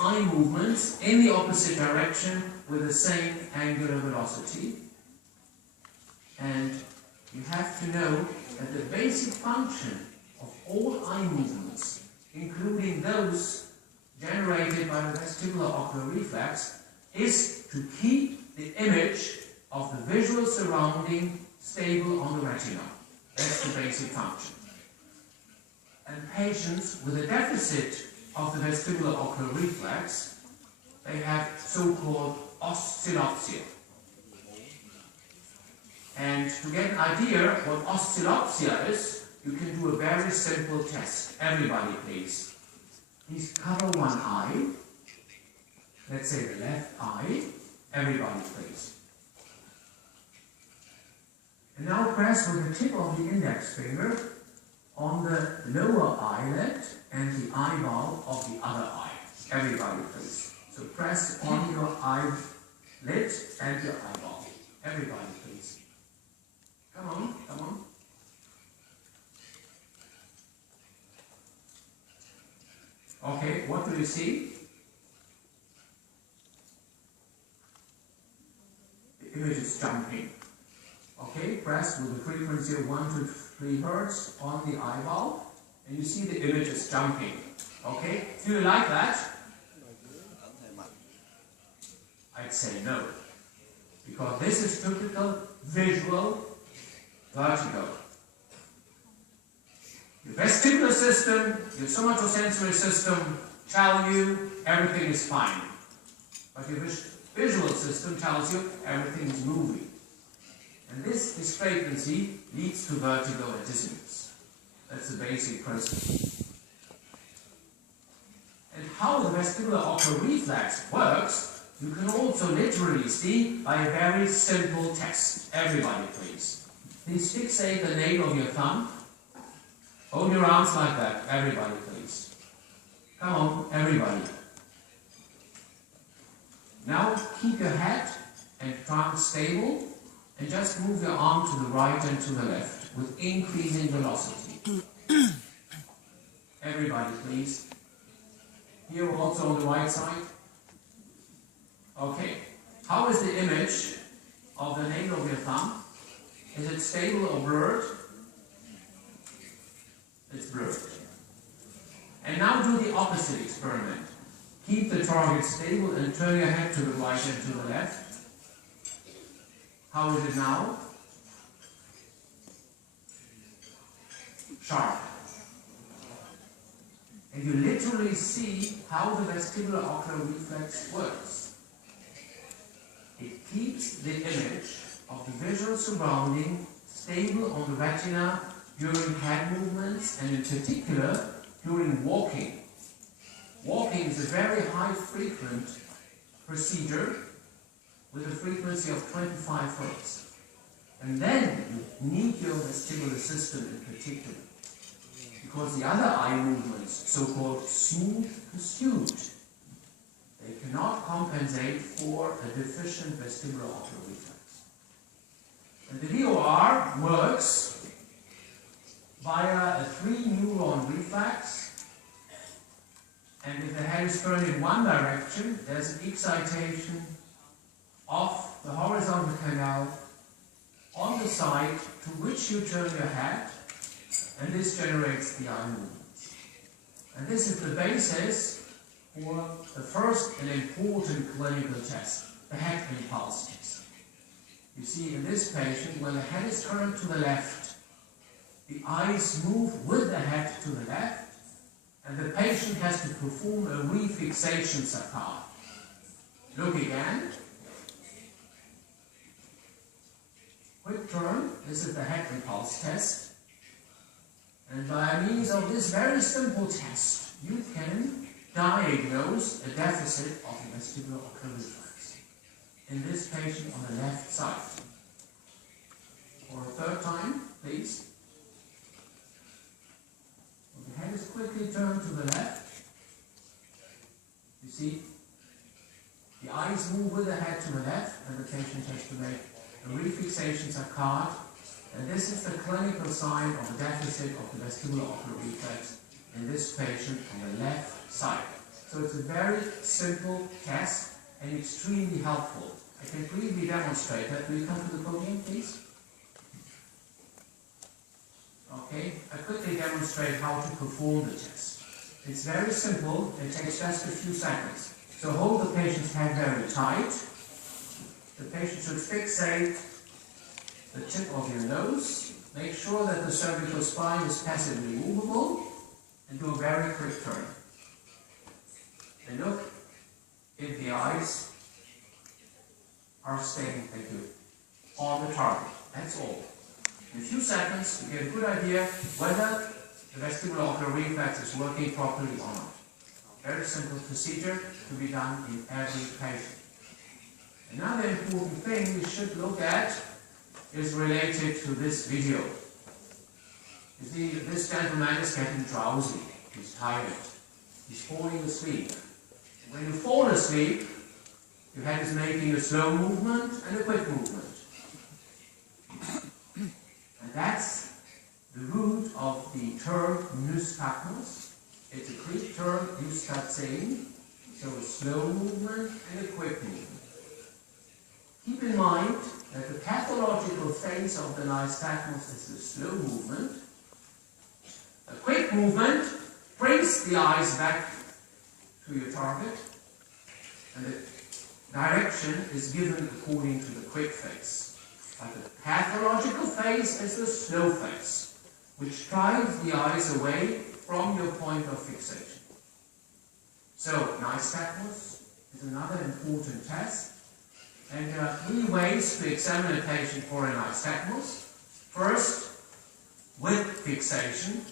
eye movements in the opposite direction with the same angular velocity. And you have to know that the basic function of all eye movements, including those generated by the vestibular ocular reflex, is to keep the image of the visual surrounding stable on the retina. That's the basic function. And patients with a deficit of the vestibular ocular reflex, they have so-called oscillopsia. And to get an idea what oscillopsia is, you can do a very simple test. Everybody, please. Please cover one eye. Let's say the left eye. Everybody, please. And now press with the tip of the index finger on the lower eyelid and the eyeball of the other eye. Everybody, please. So press on your eyelid and your eyeball. Everybody, please. Come on, come on. Okay, what do you see? The image is jumping. Okay, press with the frequency of 1 to 3 Hertz on the eyeball, and you see the image is jumping. Okay, do you like that? I'd say no, because this is typical visual vertigo. Your vestibular system, your somatosensory system tell you everything is fine, but your visual system tells you everything is moving. And this discrepancy leads to vertigo and dizziness. That's the basic principle. And how the vestibular ocular reflex works, you can also literally see by a very simple test. Everybody, please. Please fixate the nail of your thumb. Hold your arms like that. Everybody, please. Come on, everybody. Now keep your head and trunk stable. And just move your arm to the right and to the left with increasing velocity. Everybody, please. Here also on the right side. Okay. How is the image of the nail of your thumb? Is it stable or blurred? It's blurred. And now do the opposite experiment. Keep the target stable and turn your head to the right and to the left. How is it now? Sharp. And you literally see how the vestibular ocular reflex works. It keeps the image of the visual surrounding stable on the retina during head movements and in particular during walking. Walking is a very high frequent procedure with a frequency of 25 Hertz. And then you need your vestibular system in particular, because the other eye movements, so-called smooth pursuit, they cannot compensate for a deficient vestibular ocular reflex. And the VOR works via a 3-neuron reflex, and if the head is turned in one direction, there's an excitation of the horizontal canal on the side to which you turn your head, and this generates the eye movements. And this is the basis for the first and important clinical test, the head impulse test. You see in this patient, when the head is turned to the left, the eyes move with the head to the left, and the patient has to perform a refixation saccade. Look again. Quick turn. This is the head impulse test. And by means of this very simple test, you can diagnose a deficit of the vestibular ocular reflex in this patient on the left side. For a third time, please. When the head is quickly turned to the left, you see, the eyes move with the head to the left, and the patient has to make a refixation saccade, and this is the clinical sign of a deficit of the vestibular ocular reflex in this patient on the left side. So it's a very simple test and extremely helpful. I can briefly demonstrate that. Will you come to the podium, please? Okay, I quickly demonstrate how to perform the test. It's very simple. It takes just a few seconds. So hold the patient's head very tight. The patient should fixate the tip of your nose. Make sure that the cervical spine is passively movable and do a very quick turn. And look if the eyes are staying on the target. That's all. In a few seconds, you get a good idea whether the vestibulo-ocular reflex is working properly or not. Very simple procedure to be done in every patient. Another important thing we should look at is related to this video. You see, this gentleman is getting drowsy. He's tired. He's falling asleep. When you fall asleep, your head is making a slow movement and a quick movement. And that's the root of the term nystagmus. It's a Greek term, nystagzein, so a slow movement and a quick movement. Keep in mind that the pathological phase of the nystagmus is the slow movement. A quick movement brings the eyes back to your target, and the direction is given according to the quick phase. But the pathological phase is the slow phase, which drives the eyes away from your point of fixation. So, nystagmus is another important test. And there are three ways to examine a patient for a nystagmus. First, with fixation.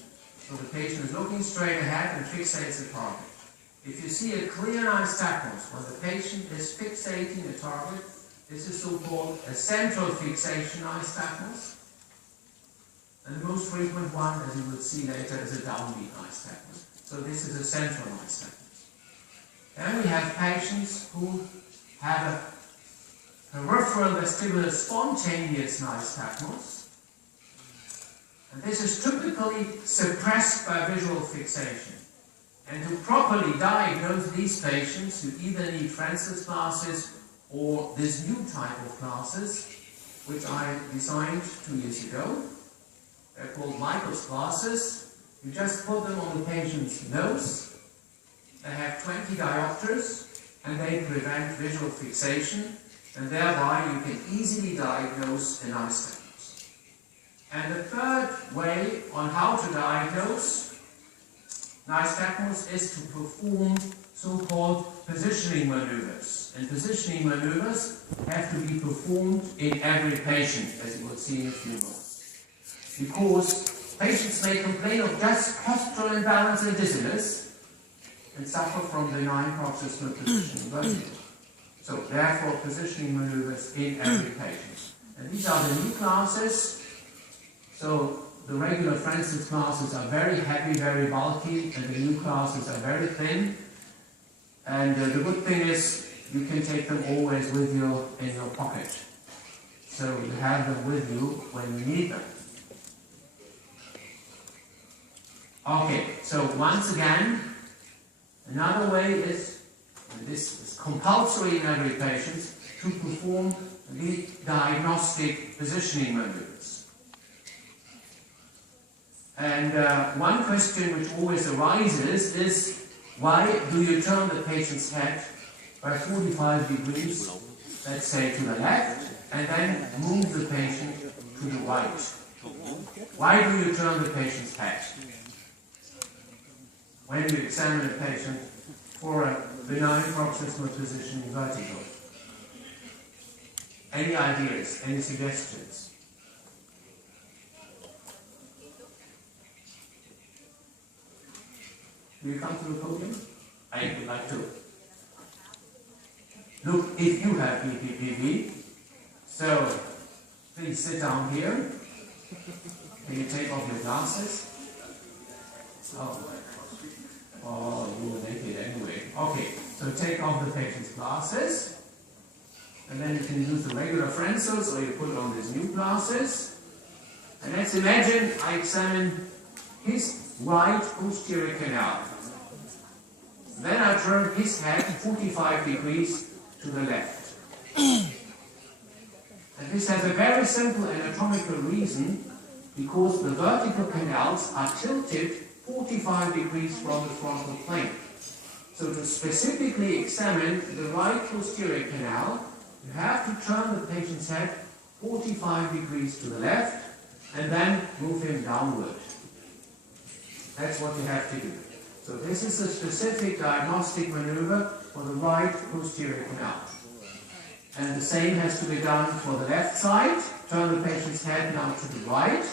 So the patient is looking straight ahead and fixates the target. If you see a clear nystagmus when the patient is fixating a target, this is so-called a central fixation nystagmus. And the most frequent one, as you will see later, is a downbeat nystagmus. So this is a central nystagmus. Then we have patients who have a peripheral vestibular spontaneous nystagmus. And this is typically suppressed by visual fixation. And to properly diagnose these patients, you either need Francis glasses or this new type of glasses, which I designed 2 years ago. They're called Michael's glasses. You just put them on the patient's nose. They have 20 diopters, and they prevent visual fixation, and thereby you can easily diagnose a nystagmus. And the third way on how to diagnose nystagmus is to perform so-called positioning maneuvers. And positioning maneuvers have to be performed in every patient, as you will see in a few moments. Because patients may complain of just postural imbalance and dizziness and suffer from benign paroxysmal positioning vertigo. So therefore, positioning maneuvers in every patient. And these are the new classes. So the regular Francis classes are very heavy, very bulky, and the new classes are very thin. And the good thing is you can take them always with you in your pocket. So you have them with you when you need them. Okay, so once again, another way is, and this is compulsory in every patient, to perform the diagnostic positioning maneuvers. And one question which always arises is, why do you turn the patient's head by 45 degrees, let's say to the left, and then move the patient to the right? Why do you turn the patient's head when you examine a patient for a benign paroxysmal positioning vertigo? Any ideas? Any suggestions? Do you come to the podium? I would like to. Look, if you have BPPV, so please sit down here. Can you take off your glasses? Oh, you will make it anyway. Okay, so take off the patient's glasses. And then you can use the regular Francis, or you put on these new glasses. And let's imagine I examine his right posterior canal. Then I turn his head 45 degrees to the left. And this has a very simple anatomical reason, because the vertical canals are tilted 45 degrees from the frontal plane. So to specifically examine the right posterior canal, you have to turn the patient's head 45 degrees to the left and then move him downward. That's what you have to do. So this is a specific diagnostic maneuver for the right posterior canal. And the same has to be done for the left side. Turn the patient's head now to the right.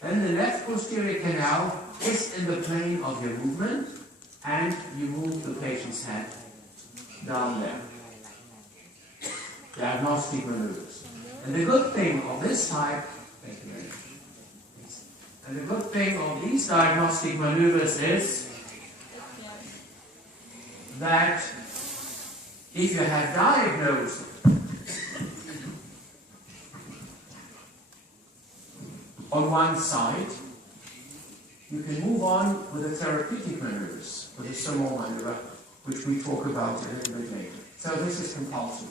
Then the left posterior canal is in the plane of your movement, and you move the patient's head down there. Diagnostic maneuvers. And the good thing of this type, and the good thing of these diagnostic maneuvers is that if you have diagnosed on one side, you can move on with the therapeutic maneuvers, with the Simon maneuver, which we talk about a little bit later. So this is compulsory.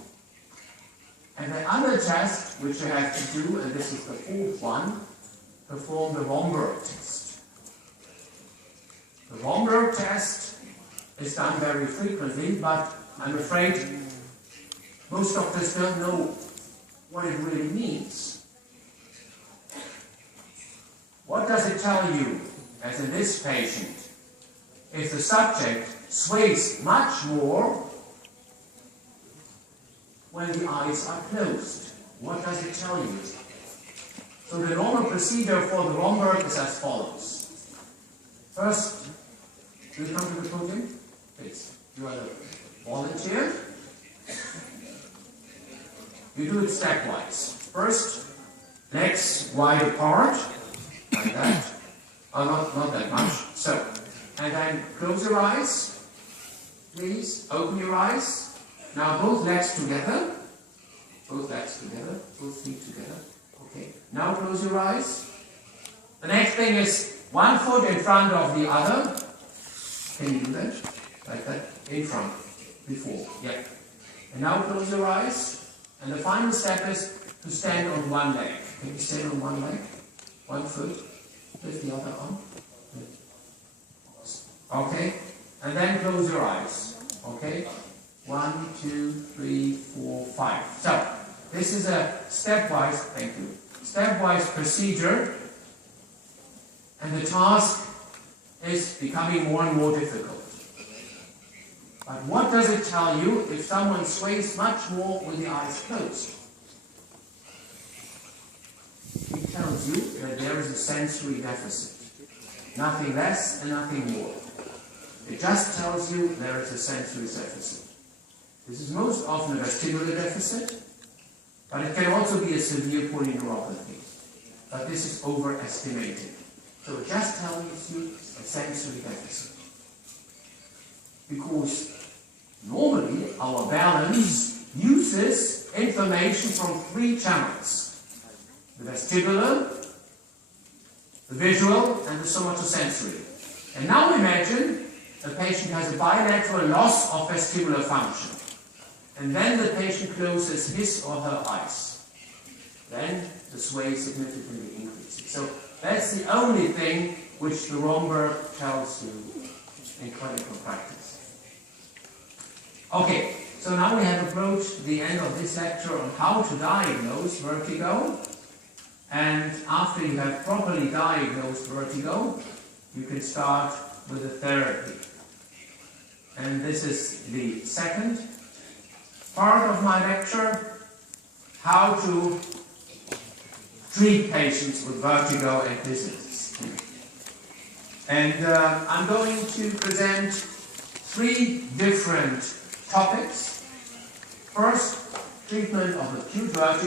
And the other test which you have to do, and this is the fourth one, perform the Romberg test. The Romberg test is done very frequently, but I'm afraid most doctors don't know what it really means. What does it tell you, as in this patient, if the subject sways much more when the eyes are closed? What does it tell you? So the normal procedure for the Romberg is as follows. First, do you come to the podium? Please. You are the volunteer. You do it stepwise. First, legs wide apart, like that. Oh, not that much. So, and then close your eyes. Please, open your eyes. Now both legs together. Both legs together. Both feet together. Okay. Now close your eyes. The next thing is one foot in front of the other. Can you do that? Like that? In front. Before. Yeah. And now close your eyes. And the final step is to stand on one leg. Can you stand on one leg? One foot. Lift the other arm. Okay. And then close your eyes. Okay. 1, 2, 3, 4, 5. So, this is a stepwise, thank you, stepwise procedure, and the task is becoming more and more difficult. But what does it tell you if someone sways much more with the eyes closed? It tells you that there is a sensory deficit. Nothing less and nothing more. It just tells you there is a sensory deficit. This is most often a vestibular deficit, but it can also be a severe polyneuropathy. But this is overestimated. So it just tells you a sensory deficit. Because normally our balance uses information from 3 channels. The vestibular, the visual, and the somatosensory. And now imagine a patient has a bilateral loss of vestibular function. And then the patient closes his or her eyes. Then the sway significantly increases. So that's the only thing which the Romberg tells you in clinical practice. Okay, so now we have approached the end of this lecture on how to diagnose vertigo. And after you have properly diagnosed vertigo, you can start with the therapy. And this is the second part of my lecture, how to treat patients with vertigo and dizziness. And I'm going to present 3 different topics. First, treatment of acute vertigo.